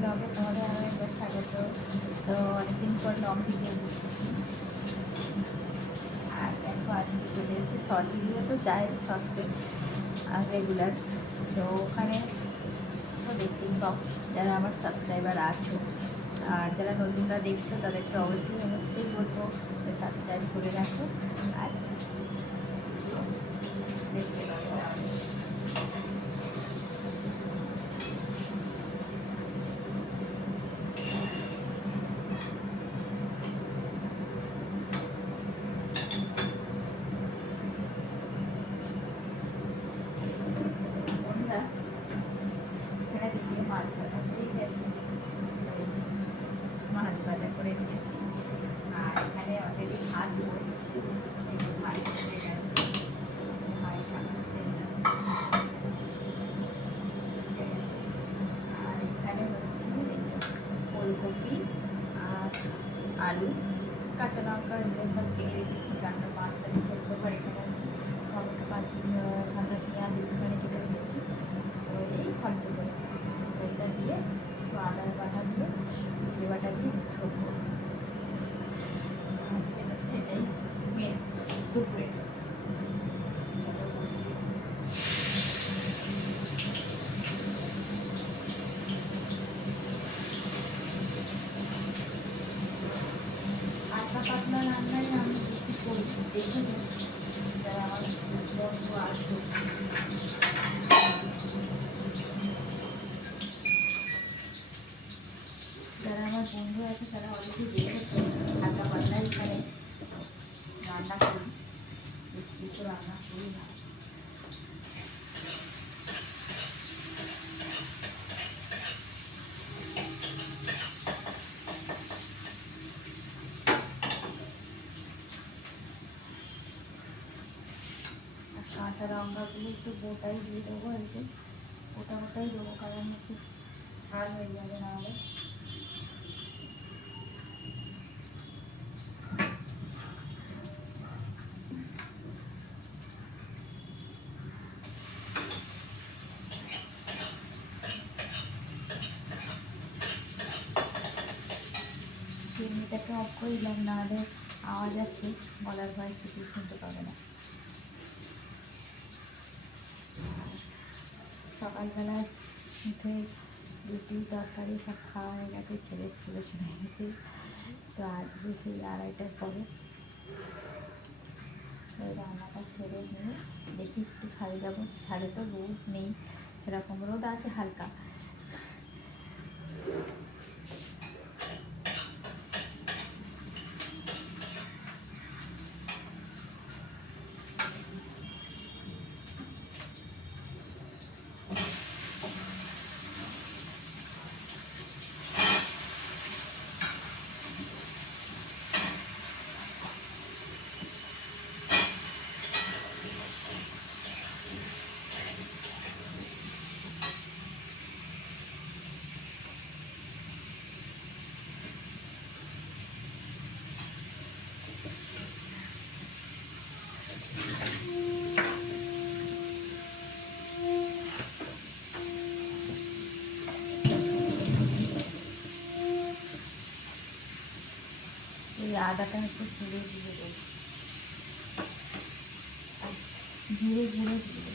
ব্লগে তোমাদের আরেকবার স্বাগত। তো অনেকদিন পর লং ভিডিও দিচ্ছি, আর দেখো আজকে চলে এসেছি শর্ট ভিডিও তো যায় শর্টসে আর রেগুলার। তো ওখানে তো দেখতেই পাও যারা আমার সাবস্ক্রাইবার আছো, আর যারা নতুনরা দেখছো তাদেরকে অবশ্যই অবশ্যই বলবো সাবস্ক্রাইব করে রাখো আর দেখতে পাবো। মাছ ভাজা হয়ে গেছে, মাছ ভাজা করে নিয়েছি, আর এখানে অলরেডি ভাত হচ্ছে, ভাত হয়ে গেছে, আর এখানে হচ্ছে ফুলকপি আর আলু, কাঁচা লঙ্কা সব কেটে রেখেছি, রান্না মাছটা সেদ্ধ করে। এখানে হচ্ছে টমেটো, কাঁচা পেঁয়াজ একটুখানি কেটে রেখেছি। তো এই ফল্প করে ওইটা দিয়ে একটু আদা বাটা দিয়ে জিরে বাটা দিয়ে ঝোল করবো। আজকে হচ্ছে এটাই মেন দুপুরে। পাতলা পাতলা রান্নাই আমি বেশি করি, দেখে যারা আমার বন্ধু আসবে, যারা আমার বন্ধু আছে তারা অলরেডি দেখেছে হালকা পাতলাই এখানে রান্না করি, বেশি কিছু রান্না করি না। আর কাঁচা লঙ্কাগুলো একটু গোটাই দিয়ে দেবো, আর কি গোটাই দেবো, কারণ হচ্ছে ঝাল হয়ে যাবে নাহলে। চিমনিটাকে অফ করে দিলাম, নাহলে আওয়াজ আছে, বলার ভয় কিছু শুনতে পাবে না। সকালবেলায় উঠে রুটি তরকারি সব খাওয়া হয়ে গেছে, ছেলে স্কুলে চলে গেছে। তো আজকে সেই 2:30টার পরে ওই রান্নাটা সেরে নিয়ে দেখি একটু ছাড়ে যাবো। ছাড়ে তো রোদ নেই, সেরকম রোদ আছে হালকা। এই আদাটা একটু ধীরে ধীরে দেবো, ধীরে ধীরে ধীরে।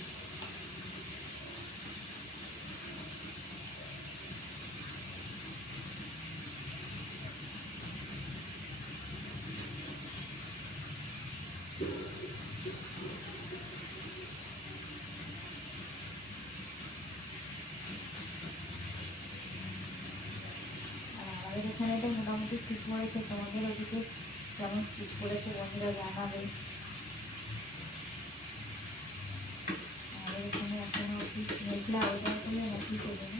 আমাদের এখানে তো মোটামুটি শীত পড়েছে, তোমাদের ওদিকে কেমন শীত পড়েছে বন্ধুরা জানাবে। আমাদের এখানে এখনো শীত মেঘলা ওয়েদার কোনো নাকি চলে না,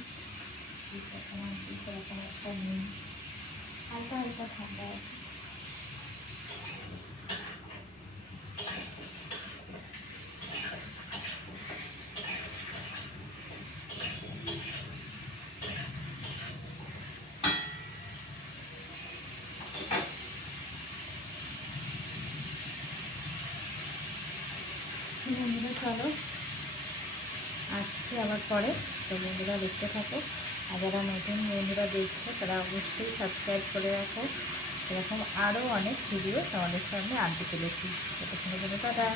শীত এখনো সেরকম একটা নেই, হালকা হালকা ঠান্ডা আছে। বন্ধুরা চলো, আসছি আবার পরে, তো বন্ধুরা দেখতে থাকো। আর যারা নতুন বন্ধুরা দেখছো তারা অবশ্যই সাবস্ক্রাইব করে রাখো। এরকম আরও অনেক ভিডিও তোমাদের সামনে আনতে চলেছি। ততক্ষণের জন্য টাটা।